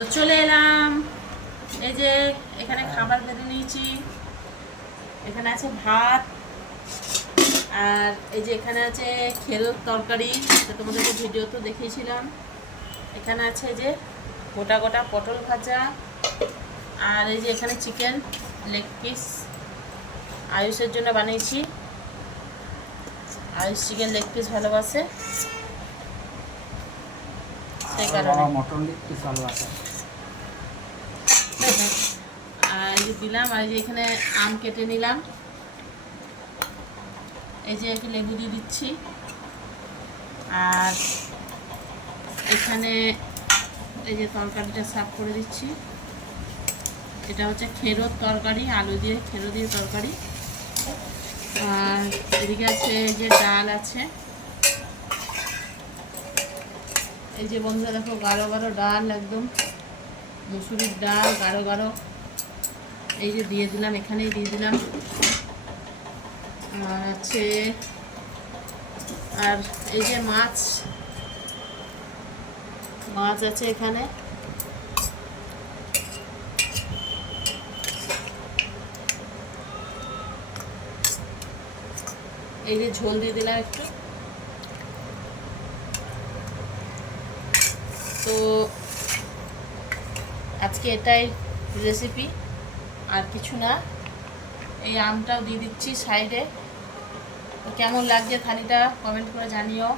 তো চলে এলাম। এই যে এখানে খাবার বেড়ে নিয়েছি। এখানে আছে ভাত, আর এই যে এখানে আছে খেরোর তরকারি, যেটা তোমাদেরকে ভিডিও তো দেখিয়েছিলাম। এখানে আছে যে গোটা গোটা পটল ভাজা, আর এই যে এখানে চিকেন লেগ পিস আয়ুষের জন্য বানিয়েছি। আয়ুষ চিকেন লেগ পিস ভালোবাসে, সেই কারণে মটন লেগ পিস ভালোবাসে। আর এই যে দিলাম, আর এই যে এখানে আম কেটে নিলাম, এই যে একটু লেবু দিয়ে দিচ্ছি। আর এখানে এই যে তরকারিটা সাফ করে দিচ্ছি। এটা হচ্ছে খেরোর তরকারি, আলু দিয়ে খেরো দিয়ে তরকারি। আর এদিকে আছে এই যে ডাল আছে। এই যে বন্ধুরা দেখো, গাঢ় গাঢ় ডাল, একদম মুসুরির ডাল গাঢ় গাঢ়। এই যে দিয়ে দিলাম, এখানেই দিয়ে দিলাম। আর আছে, আর এই যে মাছ আছে এখানে। এই যে ঝোল দিয়ে দিলাম একটু। তো আজকে এটাই রেসিপি, আর কিছু না। এই আমটাও দিয়ে দিচ্ছি সাইডে। তো কেমন লাগছে থালিটা কমেন্ট করে জানিও।